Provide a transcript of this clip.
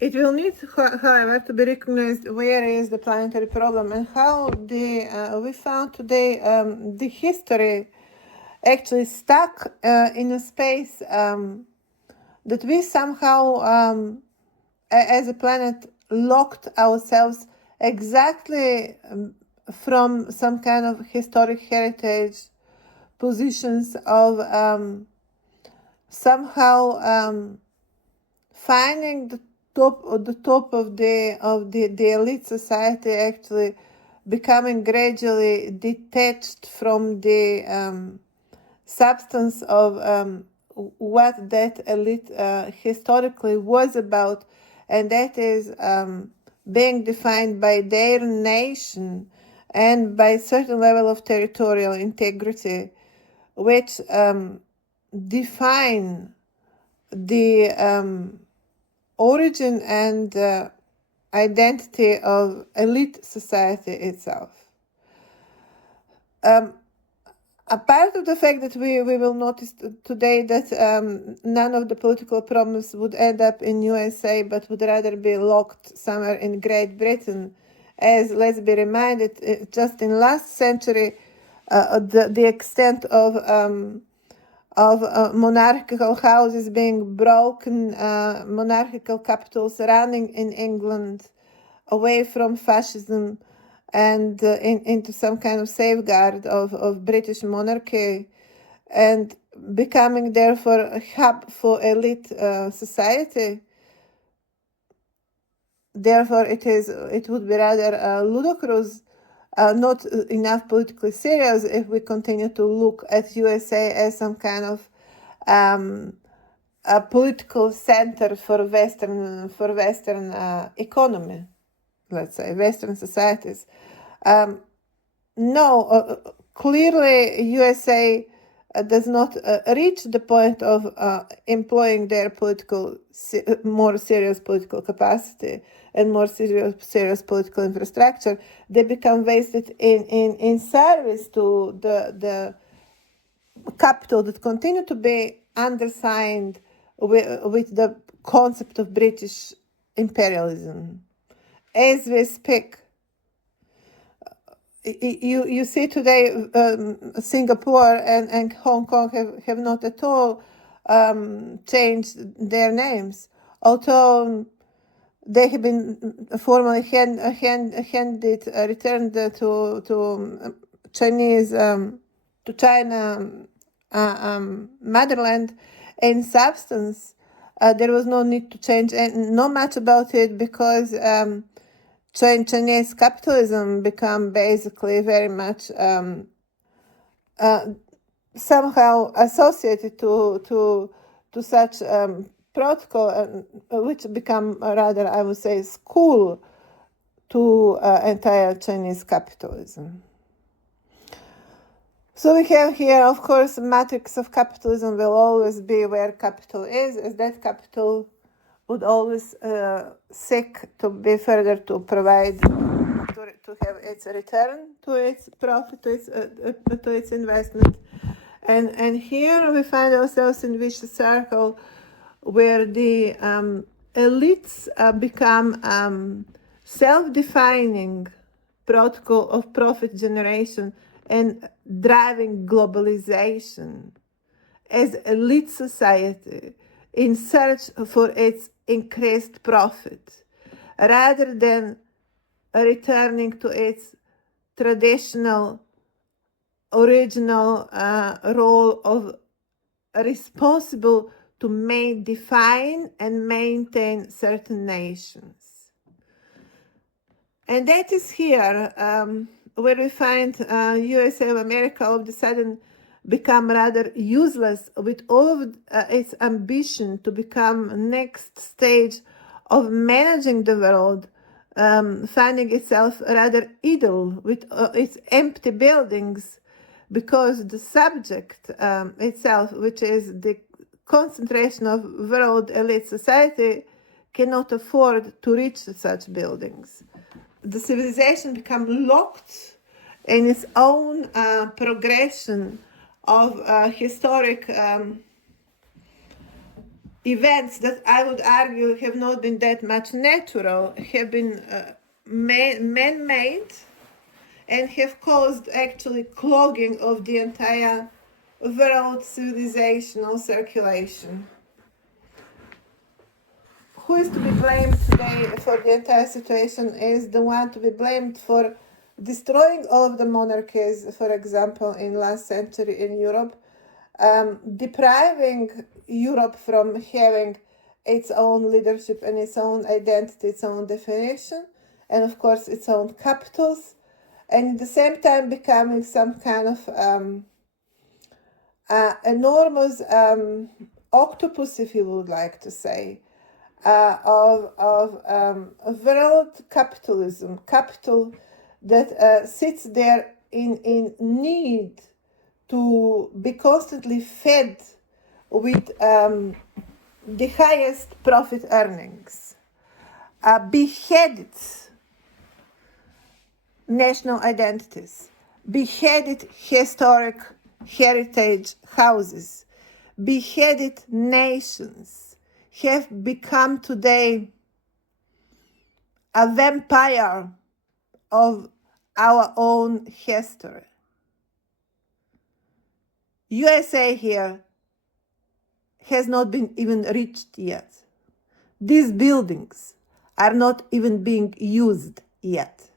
It will need, however, to be recognized where is the planetary problem and how we found today the history actually stuck in a space that we somehow, as a planet, locked ourselves exactly from some kind of historic heritage positions of somehow finding the top of the elite society, actually becoming gradually detached from the substance of what that elite historically was about, and that is being defined by their nation and by a certain level of territorial integrity, which define the origin and identity of elite society itself. A part of the fact that we will notice today that none of the political problems would end up in USA, but would rather be locked somewhere in Great Britain, as let's be reminded, just in last century, the extent of monarchical houses being broken, monarchical capitals running in England away from fascism and into some kind of safeguard of British monarchy, and becoming therefore a hub for elite society. Therefore, it would be rather ludicrous, not enough politically serious, if we continue to look at USA as some kind of a political center for Western economy, let's say Western societies. No, clearly USA does not reach the point of employing their more serious political capacity and more serious political infrastructure. They become wasted in service to the capital that continue to be undersigned with the concept of British imperialism. As we speak, you see today Singapore and Hong Kong have not at all changed their names, although they have been formally returned to Chinese to China motherland. In substance, there was no need to change and not much about it, because Chinese capitalism become basically very much somehow associated to such protocol, which become rather, I would say, school to entire Chinese capitalism. So we have here, of course, matrix of capitalism will always be where capital is, as that capital would always seek to be further to provide, to have its return to its profit, to its investment. And here we find ourselves in vicious circle where the elites become self-defining protocol of profit generation and driving globalization as elite society in search for its increased profit, rather than returning to its traditional, original role of responsible to define and maintain certain nations. And that is here where we find USA of America all of a sudden become rather useless with all of its ambition to become next stage of managing the world, finding itself rather idle with its empty buildings, because the subject itself, which is the concentration of world elite society, cannot afford to reach such buildings. The civilization becomes locked in its own progression of historic events that I would argue have not been that much natural, have been man-made, and have caused actually clogging of the entire world civilizational circulation. Who is to be blamed today for the entire situation is the one to be blamed for destroying all of the monarchies, for example, in last century in Europe, depriving Europe from having its own leadership and its own identity, its own definition, and of course its own capitals, and at the same time becoming some kind of enormous octopus, if you would like to say, of world capitalism, capital that sits there in need to be constantly fed with the highest profit earnings, beheaded national identities, beheaded historic heritage houses, beheaded nations, have become today a vampire of our own history. USA here has not been even reached yet. These buildings are not even being used yet.